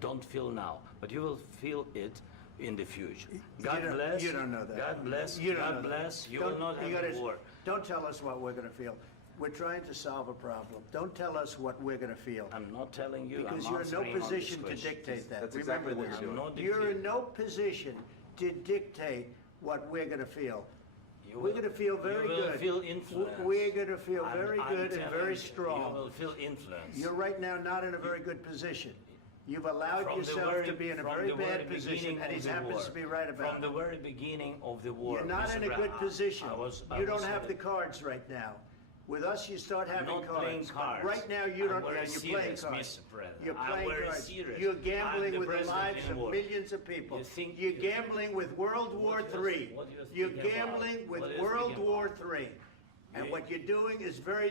don't feel now, but you will feel it in the future. God You bless. don't know that. God bless. You don't know God that. bless. You Don't- will not you have gotta- a war. Don't tell us what we're going to feel. We're trying to solve a problem. Don't tell us what we're going to feel. I'm not telling you. Because I'm you're in no answering on this position to question. dictate that. That's Remember exactly what this. you're doing. I'm not You're in dictating. no position to dictate what we're going to feel. You We're will- going to feel very you will good. feel influenced. We're going to feel very I'm good and telling very you, strong. You will feel influence. You're right now not in a very good position. You've allowed From the yourself very- to be in a from very the bad very position, beginning and he of the happens war. to be right about From the it. very beginning of the war. You're not Mr. in a good Brown, position. I You don't was have in the a- cards right now. With us, you start having not cards. playing But cards. right now, you I'm don't. very You're playing serious, cards. Mr. President. You're I'm playing very cards. serious. You're I'm gambling the with the president lives in of war. millions of people. You think You're you- gambling with World War What do you- III. what do you You're think about? gambling with What do you World think War about? III. And You- what you're doing is very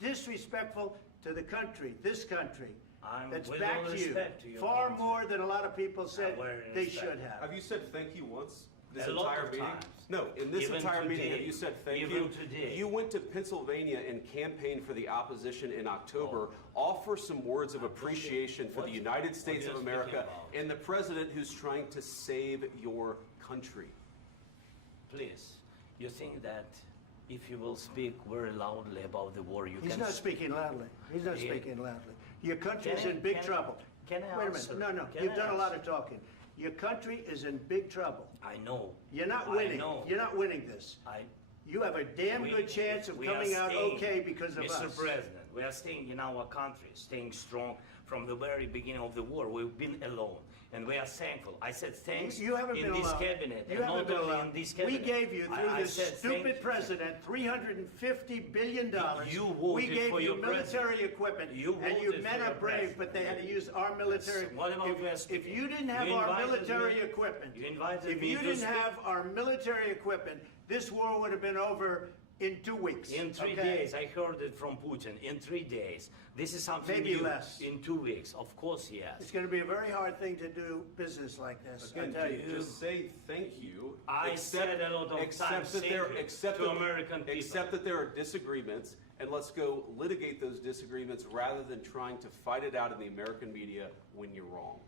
disrespectful to the country, this country. I'm That's with back all to respect to you. your Far country. more than a lot of people said very they respect. should have. Have you said thank you once this A lot entire of meeting? times. No, in this Even entire meeting, today. have you said thank Even you? today. You went to Pennsylvania and campaigned for the opposition in October. Offer some words of appreciation for What- the United what States are of you America speaking about? and the president who's trying to save your country. Please, you think that if you will speak very loudly about the war, you He's can... not speaking loudly. He's not Yeah. speaking loudly. Your country Can is I- in big can I- trouble. can I Wait a answer? minute. No, Can You've I done a lot answer? of talking. Your country is in big trouble. I know. You're not I winning. know. You're not winning this. You have a damn good chance of we are coming out staying, okay because of Mr. us. President, we are staying in our country, staying strong from the very beginning of the war. We've been alone, and we are thankful. I said thanks You haven't in been this alone. cabinet, You and haven't not been only alone. in this We cabinet. gave you, through I this said thank stupid you. president, $350 billion. You We voted gave for you your military president. equipment, You and you voted men for are your brave, but they had to use our military. What about West If you didn't You have our invited military me- equipment, you invited if me you to didn't speak- have our military equipment, this war would have been over in 2 weeks. In 3 okay? days, I heard it from Putin. In 3 days, this is something Maybe new. less. In 2 weeks, of course, yes. It's going to be a very hard thing to do business like this. I Again, tell you. just say thank you. I said a lot of accept times that thank there, you accept to that, American people. Accept that there are disagreements, and let's go litigate those disagreements rather than trying to fight it out in the American media when you're wrong.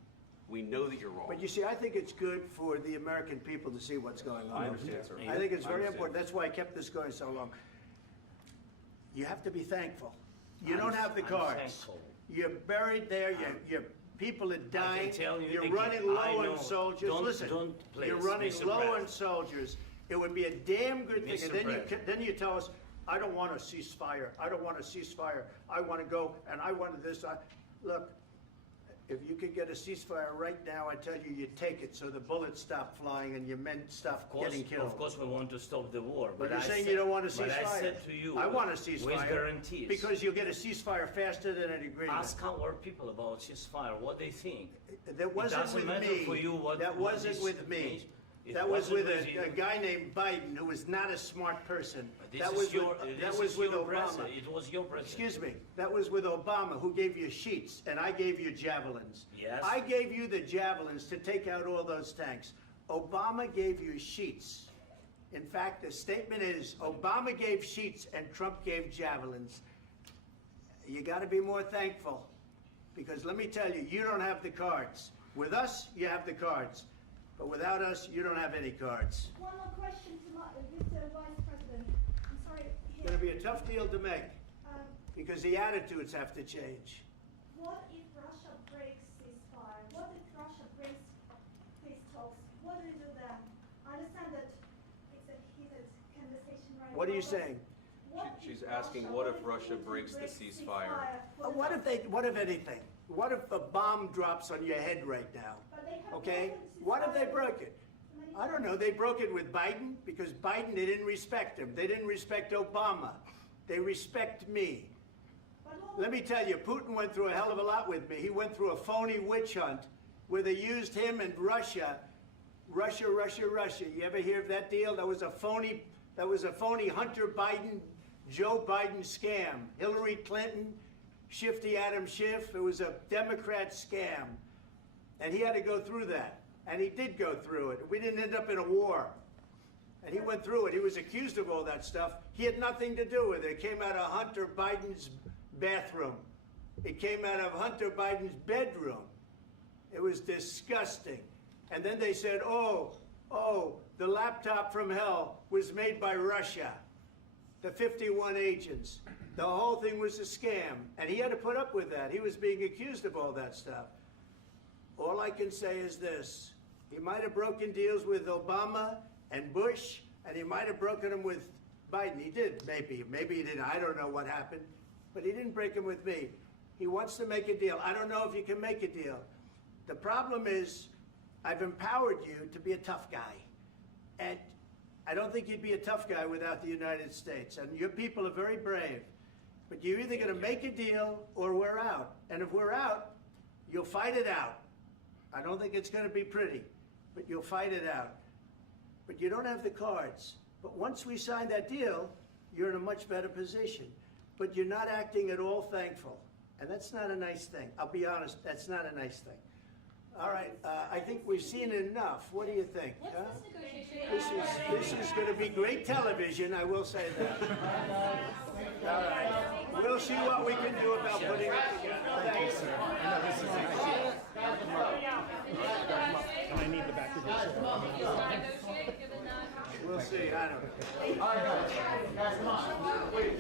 We know that you're wrong. But you see, I think it's good for the American people to see what's going on. I understand, sir. I think it's I very understand. important. That's why I kept this going so long. You have to be thankful. You I'm- don't have the I'm cards. thankful. You're buried there. Your people are dying. tell you You're again, running I low know. on soldiers. Don't- Listen, don't, please, you're running Mr. low on President. soldiers. It would be a damn good thing. Mr. And then President. then you tell us, I don't want a ceasefire. I don't want a ceasefire. I want to go and I want this. Look, if you could get a ceasefire right now, I tell you, you take it so the bullets stop flying and your men stop getting killed. Of course, we want to stop the war. But you're I saying said- you don't want a ceasefire. But I said to you, I want a ceasefire. with guarantees. Because you'll get a ceasefire faster than an agreement. Ask our people about ceasefire, what they think. That wasn't doesn't with matter me. for you what- That what wasn't this with me. means. It That was wasn't with with you. a guy named Biden who was not a smart person. This That is was your, with, this that is was with your Obama. president. It was your president. Excuse me. That was with Obama, who gave you sheets, and I gave you javelins. Yes. I gave you the javelins to take out all those tanks. Obama gave you sheets. In fact, the statement is Obama gave sheets and Trump gave javelins. You got to be more thankful, because let me tell you, you don't have the cards. With us, you have the cards. But without us, you don't have any cards. One more question to Mr. Vice President. I'm sorry. It's going to be a tough deal to make, Um, because the attitudes have to change. what if Russia breaks ceasefire? What if Russia breaks peace talks? What do we do then? I understand that it's a heated conversation right now. What are you but saying? what She's if asking, Russia- what if Russia Putin breaks the ceasefire? for the What if anything? What if a bomb drops on your head right now? But they have Okay? broken What if they ceasefire broke it? many I don't know. They broke it with Biden because Biden, they didn't respect him. They didn't respect Obama. They respect me. But what- Let me tell you, Putin went through a hell of a lot with me. He went through a phony witch hunt where they used him and Russia. Russia. You ever hear of that deal? That was a phony Hunter Biden, Joe Biden scam. Hillary Clinton, Shifty Adam Schiff. It was a Democrat scam. And he had to go through that. And he did go through it. We didn't end up in a war. And he went through it. He was accused of all that stuff. He had nothing to do with it. It came out of Hunter Biden's bathroom. It came out of Hunter Biden's bedroom. It was disgusting. And then they said, oh, the laptop from hell was made by Russia, the 51 agents. The whole thing was a scam, and he had to put up with that. He was being accused of all that stuff. All I can say is this. He might have broken deals with Obama and Bush, and he might have broken them with Biden. He did, maybe. Maybe he didn't. I don't know what happened. But he didn't break them with me. He wants to make a deal. I don't know if you can make a deal. The problem is, I've empowered you to be a tough guy. And I don't think you'd be a tough guy without the United States. And your people are very brave. But you're either going to make a deal or we're out. And if we're out, you'll fight it out. I don't think it's going to be pretty, but you'll fight it out. But you don't have the cards. But once we sign that deal, you're in a much better position. But you're not acting at all thankful. And that's not a nice thing. I'll be honest, that's not a nice thing. All right, I think we've seen enough. What do you think? Huh? This is going to be great television, I will say that. All right. We'll see what we can do about putting it together. Thanks, sir. I need the back of We'll see. I don't know. All right, guys, come on. Wait.